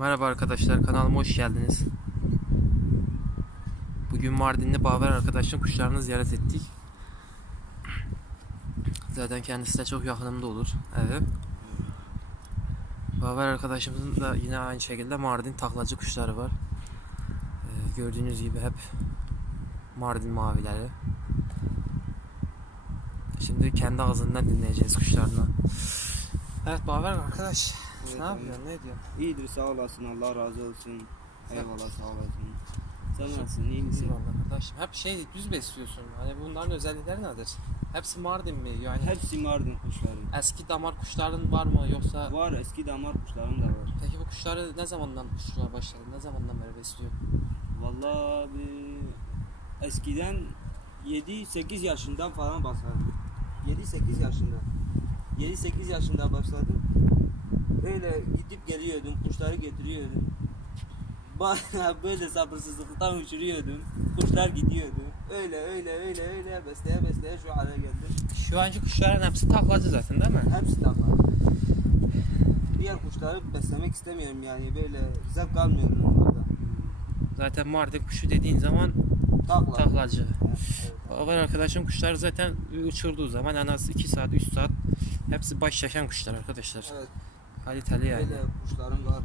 Merhaba arkadaşlar kanalıma hoş geldiniz. Bugün Mardinli Baver arkadaşın kuşlarını ziyaret ettik. Zaten kendisi de çok yakınımda olur. Evet. Baver arkadaşımızın da yine aynı şekilde Mardin taklacı kuşları var. Ee, gördüğünüz gibi hep Mardin mavileri. Şimdi kendi ağzından dinleyeceğiz kuşlarını. Evet Baver arkadaş. Evet, ne yapıyorsun? Ne diyorsun? İyidir sağ olasın Allah razı olsun. Eyvallah sağ olasın. Sen nasılsın iyi misin? Eyvallah kardeşim. Hep şey düz besliyorsun. Hani bunların özellikleri nedir? Hepsi Mardin mi? Yani Hepsi Mardin kuşları. eski damar kuşların var mı yoksa Var eski damar kuşlarım da var. peki bu kuşları ne zamandan kuşluğa başladın? Ne zamandan beri besliyorsun? Vallahi bir eskiden 7-8 yaşından falan başladım. 7-8 yaşında. 7-8 yaşında başladım. Böyle gidip geliyordum, kuşları getiriyordum. Bayağı böyle sabırsızlıktan uçuruyordum. Kuşlar gidiyordu. Öyle öyle öyle öyle besleye besleye şu hale geldim. Şu anki kuşların hepsi taklacı zaten değil mi? Hepsi takla. Diğer kuşları beslemek istemiyorum yani böyle zevk almıyorum onlardan. Zaten Mardin kuşu dediğin zaman Takla. taklacı. Evet, evet. Var arkadaşım kuşlar zaten uçurduğu zaman en az 2 saat 3 saat hepsi baş yaşayan kuşlar arkadaşlar. Evet, Kaliteli yani. böyle kuşlarım var.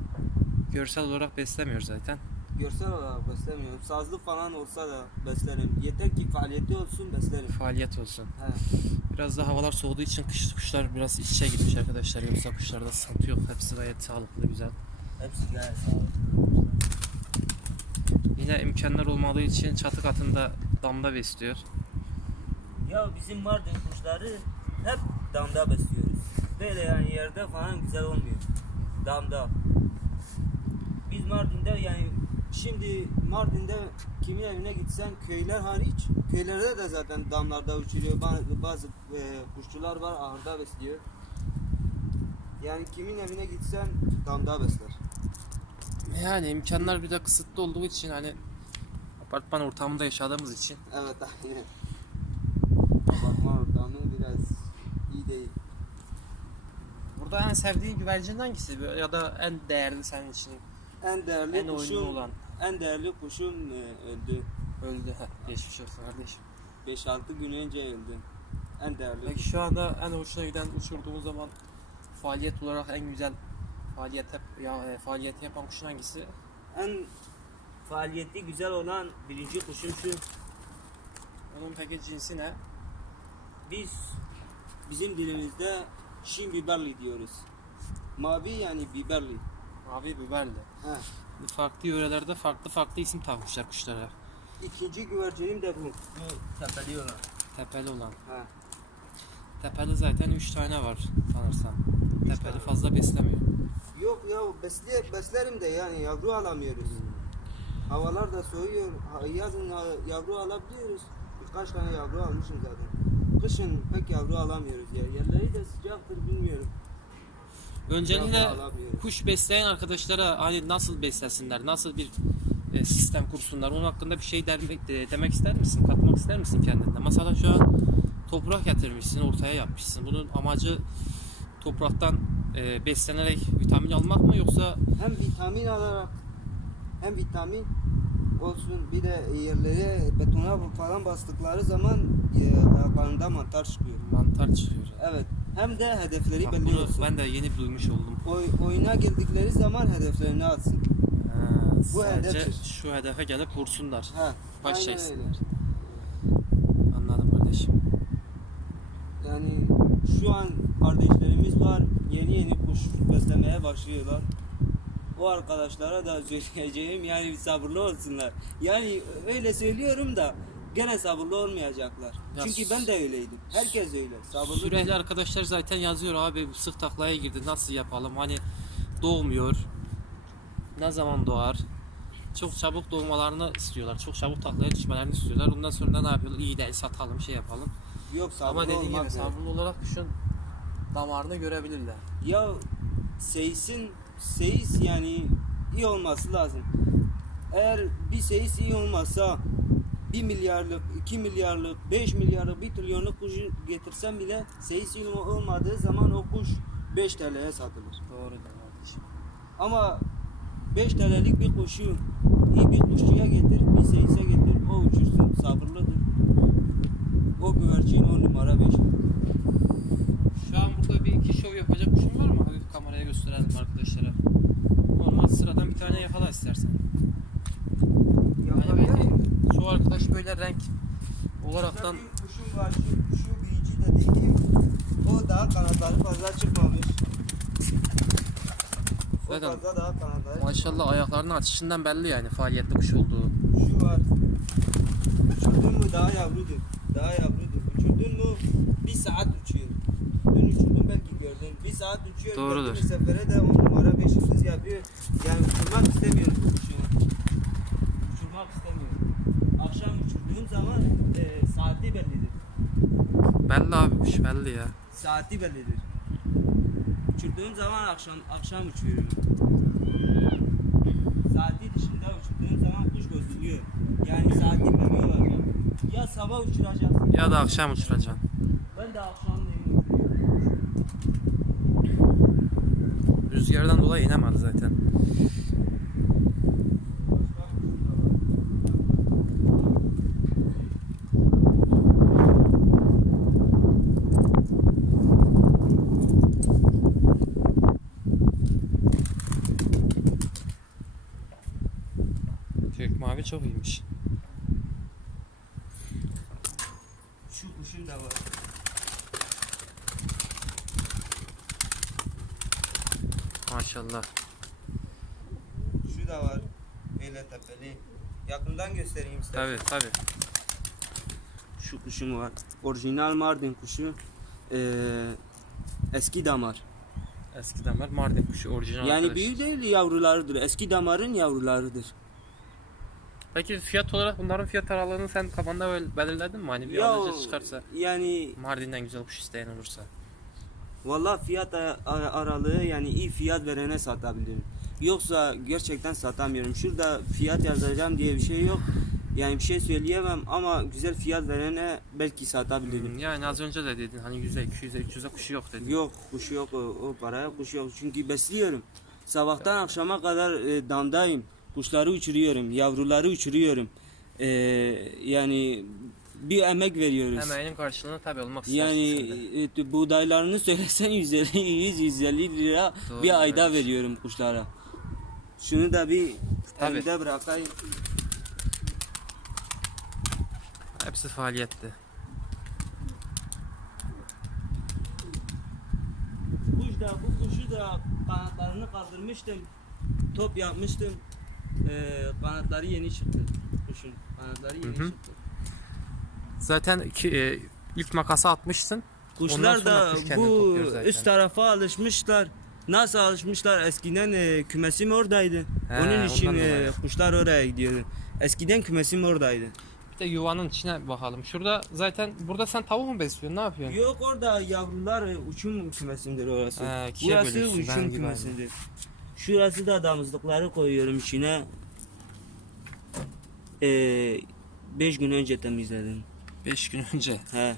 Görsel olarak beslemiyor zaten. Görsel olarak beslemiyorum. Sazlık falan olsa da beslerim. Yeter ki faaliyeti olsun beslerim. Faaliyet olsun. He. Biraz da havalar soğuduğu için kış kuşlar biraz iç içe gitmiş arkadaşlar. Yoksa kuşlarda sıkıntı yok. Hepsi gayet sağlıklı, güzel. Hepsi gayet sağlıklı. Yine imkanlar olmadığı için çatı katında damda besliyor. Ya bizim Mardin kuşları hep damda besliyoruz. Böyle yani yerde falan güzel olmuyor. Damda. Biz Mardin'de yani şimdi Mardin'de kimin evine gitsen köyler hariç köylerde de zaten damlarda uçuruyor. Bazı, bazı e, kuşçular var ahırda besliyor. Yani kimin evine gitsen damda besler. Yani imkanlar bir de kısıtlı olduğu için hani apartman ortamında yaşadığımız için Evet aynen. Bakma ortamı biraz iyi değil. Burada en sevdiğin güvercin hangisi ya da en değerli senin için En değerli en kuşum olan En değerli kuşum e, öldü. öldü. Heh, Geçmiş olsun kardeşim. 5-6 gün önce öldü. En değerli Peki kuşum. şu anda en hoşuna giden uçurduğun zaman faaliyet olarak en güzel faaliyet yap, ya, e, faaliyeti yapan kuşun hangisi? En faaliyeti güzel olan birinci kuşum şu. Onun peki cinsi ne? Biz bizim dilimizde şin biberli diyoruz. Mavi yani biberli. Mavi biberli. Heh. Farklı yörelerde farklı farklı isim takmışlar kuşlara. İkinci güvercinim de bu. Bu tepeli olan. Tepeli olan. Ha. Tepeli zaten 3 tane var sanırsam. Üç Tepeli fazla beslemiyor. Yok ya besle, beslerim de yani yavru alamıyoruz. Havalar da soğuyor. Yazın yavru alabiliyoruz. Birkaç tane yavru almışım zaten. Kışın pek yavru alamıyoruz ya. Yerleri de sıcaktır bilmiyorum. Öncelikle alamıyoruz. kuş besleyen arkadaşlara hani nasıl beslesinler, nasıl bir e, sistem kursunlar onun hakkında bir şey demek, de- demek ister misin? Katmak ister misin kendinde? Mesela şu an toprak getirmişsin, ortaya yapmışsın. Bunun amacı topraktan e, beslenerek vitamin almak mı yoksa Hem vitamin alarak hem vitamin olsun bir de yerlere betona falan bastıkları zaman e, ayaklarında mantar çıkıyor. mantar çıkıyor? Evet. Hem de hedefleri Bak belli bunu olsun. ben de yeni duymuş oldum. Oy, oyuna geldikleri zaman hedeflerini atsın. Ha, Bu sadece hedeftir. şu hedefe gelip vursunlar. Ha, Baş çeksinler. öyle. Anladım kardeşim. Yani şu an kardeşlerimiz var. Yeni yeni kuş beslemeye başlıyorlar. O arkadaşlara da söyleyeceğim yani bir sabırlı olsunlar. Yani öyle söylüyorum da gene sabırlı olmayacaklar. Ya Çünkü ben de öyleydim. Herkes öyle. Sabırlı. Sürehli arkadaşlar zaten yazıyor abi sık taklaya girdi nasıl yapalım hani doğmuyor ne zaman doğar çok çabuk doğmalarını istiyorlar çok çabuk taklaya düşmelerini istiyorlar ondan sonra ne yapıyorlar iyi değil satalım şey yapalım Yok sabırlı ama dediğim gibi sabırlı olarak kuşun damarını görebilirler Ya seyisin seyis yani iyi olması lazım. Eğer bir seyis iyi olmazsa 1 milyarlık, 2 milyarlık, 5 milyarlık, 1 trilyonluk kuşu getirsen bile seyis iyi olmadığı zaman o kuş 5 TL'ye satılır. doğru kardeşim Ama 5 TL'lik bir kuşu iyi bir kuşçuya getir, bir seyise getir, o uçursun, sabırlıdır. O güvercin 10 numara 5. Şu an burada bir iki şov yapacak kuşun var mı? Hafif kameraya gösterelim arkadaşlara. Normal sıradan bir tane yakala istersen. Yani belki şu arkadaş böyle renk olaraktan bir kuşum var, şu, şu birinci dediğim o daha kanatları fazla çıkmamış. O Zaten- fazla daha kanatları maşallah ayaklarının açışından belli yani faaliyetli kuş olduğu. Şu var. Uçurdun mu daha yavrudur. Daha yavrudur. Uçurdun mu bir saat uçuyor. Dün uçurdum belki gördün. Bir saat uçuyor. Doğrudur. Bir sefere de on numara beş yıldız yapıyor. Yani uçurmak istemiyorum bu kuşu. Uçurmak istemiyorum. Akşam uçurduğun zaman e, saati bellidir. Belli abi kuş belli ya. Saati bellidir. Uçurduğum zaman akşam akşam uçuyorum. Saati dışında uçurduğum zaman kuş bozuluyor. Yani saati bilmiyorlar. Ya sabah uçuracaksın. Ya da akşam uçuracaksın. Ben de uçuruyorum. Rüzgardan dolayı inemez zaten. Kök mavi çok iyiymiş. Şu kuşun da var. Maşallah. Da var. Böyle tepeli. Yakından göstereyim istersen. Tabi tabi. Şu kuşum var. Orijinal Mardin kuşu. Ee, eski damar. Eskiden var Mardin kuşu orijinal Yani arkadaş. büyük değil yavrularıdır. Eski damarın yavrularıdır. Peki fiyat olarak bunların fiyat aralığını sen kafanda böyle belirledin mi? Hani bir alıcı çıkarsa yani Mardin'den güzel kuş isteyen olursa. Valla fiyat aralığı yani iyi fiyat verene satabilirim. Yoksa gerçekten satamıyorum. Şurada fiyat yazacağım diye bir şey yok. Yani bir şey söyleyemem ama güzel fiyat verene belki satabilirim. Hmm, Yani az önce de dedin hani 100'e 200'e 300'e kuşu yok dedin. Yok kuşu yok o, o paraya kuş yok. Çünkü besliyorum. Sabahtan akşama kadar e, damdayım. Kuşları uçuruyorum. Yavruları uçuruyorum. E, yani bir emek veriyoruz. Emeğinin karşılığını tabi istersin Yani e, buğdaylarını söylesen 150 100 150 lira Doğru, bir ayda kardeşim. veriyorum kuşlara. Şunu da bir Tabii. elimde bırakayım. Hepsi faaliyetli. Kuş da bu kuşu da kanatlarını kaldırmıştım. Top yapmıştım. Ee, kanatları yeni çıktı. Kuşun kanatları yeni Hı hı. çıktı. Zaten ki, e, ilk makası atmışsın. Ondan Kuşlar sonra da kuş kendini bu topluyor zaten. üst tarafa alışmışlar. Nasıl alışmışlar? Eskiden e, kümesim oradaydı. He, Onun için ondan e, dolayı. kuşlar oraya gidiyordu. Eskiden kümesim oradaydı. Bir de yuvanın içine bakalım. Şurada zaten burada sen tavuk mu besliyorsun? Ne yapıyorsun? Yok orada yavrular e, uçum kümesindir orası. He, ikiye Burası bölüyorsun, ben uçum gibi kümesindir. Şurası da damızlıkları koyuyorum içine. 5 gün önce temizledim. 5 gün önce. He.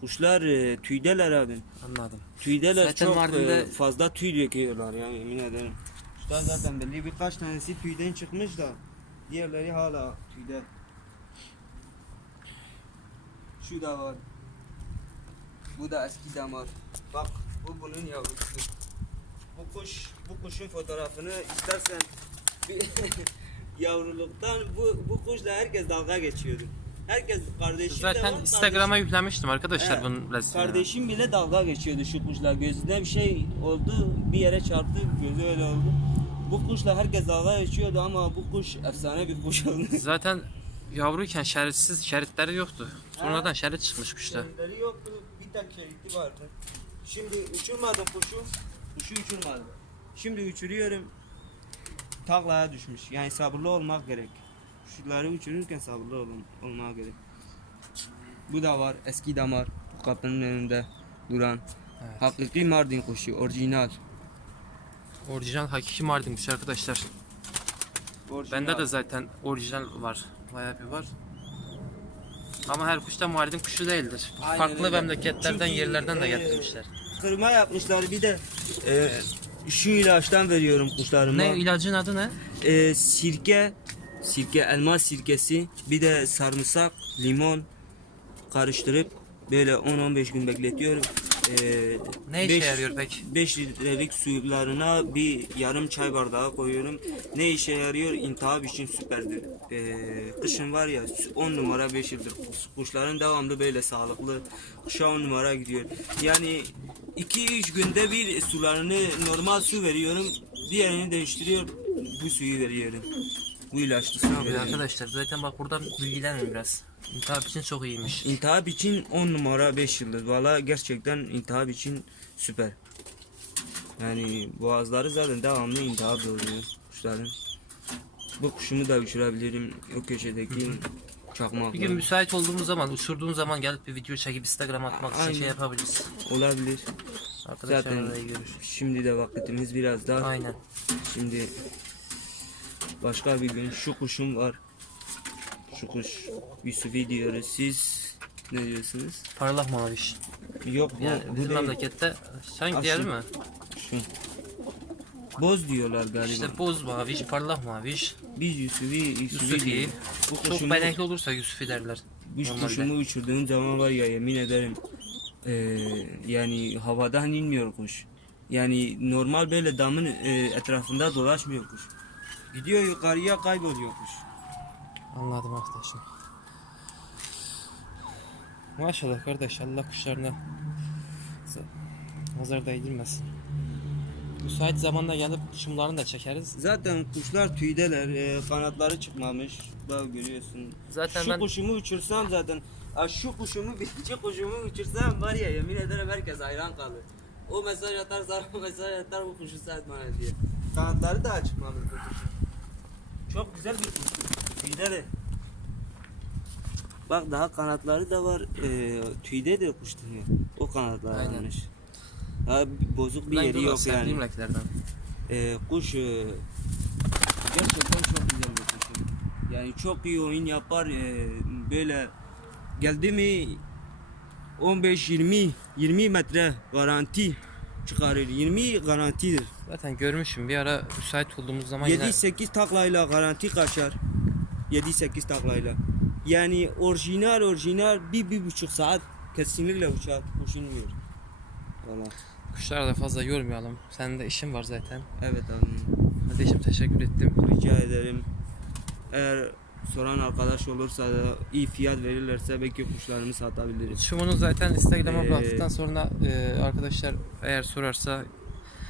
Kuşlar e, tüydeler abi. Anladım. Tüydeler Zaten çok Mardin'de- e, fazla tüy döküyorlar yani yemin ederim. Kuşlar zaten belli birkaç tanesi tüyden çıkmış da diğerleri hala tüyde. Şu da var. Bu da eski damar. Bak bu bunun yavrusu. Bu kuş bu kuşun fotoğrafını istersen bir yavruluktan bu bu kuşla herkes dalga geçiyordu. Herkes kardeşim de Zaten var, Instagram'a yüklemiştim arkadaşlar He, bunun resmini. Kardeşim bile dalga geçiyordu şu kuşla. Gözüne bir şey oldu, bir yere çarptı, gözü öyle oldu. Bu kuşla herkes dalga geçiyordu ama bu kuş efsane bir kuş oldu. Zaten yavruyken şeritsiz şeritleri yoktu. Sonradan şerit çıkmış kuşta. Şeritleri yoktu, bir tek şeridi vardı. Şimdi uçurmadım kuşu, kuşu uçurmadım. Şimdi uçuruyorum, taklaya düşmüş. Yani sabırlı olmak gerek. Kuşları uçururken sabırlı olun, olmak gerek. Bu da var, eski damar. Bu kapının önünde duran. Evet. Hakiki Mardin kuşu, orijinal. Orijinal hakiki Mardin kuşu arkadaşlar. orijinal. Bende de zaten orijinal var. Bayağı bir var. Ama her kuş da Mardin kuşu değildir. Aynen Farklı öyle. memleketlerden, Çünkü, yerlerden de e, getirmişler. kırma yapmışlar bir de e, şu ilaçtan veriyorum kuşlarıma. Ne ilacın adı ne? Ee, sirke, sirke, elma sirkesi, bir de sarımsak, limon karıştırıp böyle 10-15 gün bekletiyorum. Ee, Ne işe beş- yarıyor peki? 5 litrelik sularına bir yarım çay bardağı koyuyorum. Ne işe yarıyor? İntihap için süperdir. Ee, kışın var ya 10 numara 5 yıldır. Kuşların devamlı böyle sağlıklı. Kışa 10 numara gidiyor. Yani 2-3 günde bir sularını normal su veriyorum. Diğerini değiştiriyor. Bu suyu veriyorum. Bu ilaçlısını Evet arkadaşlar zaten bak buradan bilgilenin biraz. İntihap için çok iyiymiş. İntihap için 10 numara 5 yıldız. Valla gerçekten intihap için süper. Yani boğazları zaten devamlı intihap oluyor kuşların. Bu kuşumu da uçurabilirim. O köşedeki. Bir gün müsait olduğumuz zaman, uçurduğun zaman gelip bir video çekip Instagram'a atmak için Aynen. şey yapabiliriz. Olabilir. Arkadaşlar Zaten görür. şimdi de vakitimiz biraz daha. Aynen. Şimdi başka bir gün şu kuşum var. Şu kuş Yusufi diyoruz. Siz ne diyorsunuz? Parlak maviş. Yok bu, Yani bu bizim değil. memlekette hangi diğeri mi? Şu. Boz diyorlar galiba. İşte boz maviş, parlak maviş, Biz Yusufi, Yusufi, Yusufi. diyoruz. Bu Çok kuşumu, benekli olursa Yusufi derler. bu normalde. kuşumu uçurduğum zaman var ya yemin ederim eee, yani havadan inmiyor kuş. Yani normal böyle damın eee, etrafında dolaşmıyor kuş. Gidiyor yukarıya kayboluyor kuş. Anladım arkadaşlar. Maşallah kardeş Allah kuşlarına nazar değdirmesin. Müsait zamanda gelip kuşumlarını da çekeriz. Zaten kuşlar tüydeler, eee, kanatları çıkmamış. Bak görüyorsun. Zaten şu ben kuşumu uçursam zaten, Aa, şu kuşumu birinci kuşumu uçursam var ya yemin ederim herkes hayran kalır. O mesaj atar, sana mesaj atar bu kuşu sen bana diye. Kanatları da çıkmamış bu kuşun. Çok güzel bir. Tüyleri. Bak daha kanatları da var. Eee tüyde de kuş tüyü. O kanatlar Aynen. varmış. Ha, bozuk bir ben yeri yok yani. Ee, kuş e, gerçekten çok güzel bir kuş. Yani çok iyi oyun yapar. e, böyle geldi mi 15 20 20 metre garanti çıkarır. 20 garantidir. Zaten görmüşüm bir ara müsait olduğumuz zaman yine 7 8 taklayla garanti kaçar. 7 8 taklayla. Yani orijinal orijinal bir, bir buçuk saat kesinlikle uçar. Kuş inmiyor. Valla. kuşları da fazla yormayalım. Senin de işin var zaten. Evet abi. Kardeşim teşekkür ettim. Rica ederim. Eğer soran arkadaş olursa da iyi fiyat verirlerse belki kuşlarımı satabiliriz. Şumunu zaten Instagram'a Ee, bıraktıktan sonra e, arkadaşlar eğer sorarsa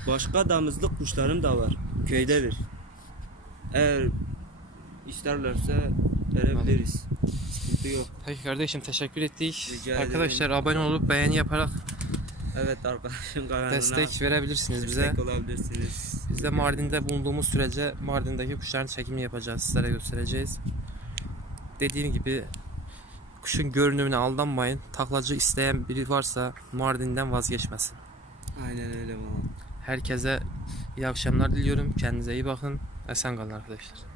Başka damızlık kuşlarım da var. Köydedir. Eğer isterlerse verebiliriz. Sıkıntı yok. Peki kardeşim teşekkür ettik. Rica Arkadaşlar abone olup beğeni yaparak Evet arkadaşım kanalına destek verebilirsiniz bize. destek olabilirsiniz. Biz de Mardin'de bulunduğumuz sürece Mardin'deki kuşların çekimini yapacağız. Sizlere göstereceğiz. Dediğim gibi kuşun görünümüne aldanmayın. Taklacı isteyen biri varsa Mardin'den vazgeçmesin. Aynen öyle baba. Herkese iyi akşamlar diliyorum. Kendinize iyi bakın. Esen kalın arkadaşlar.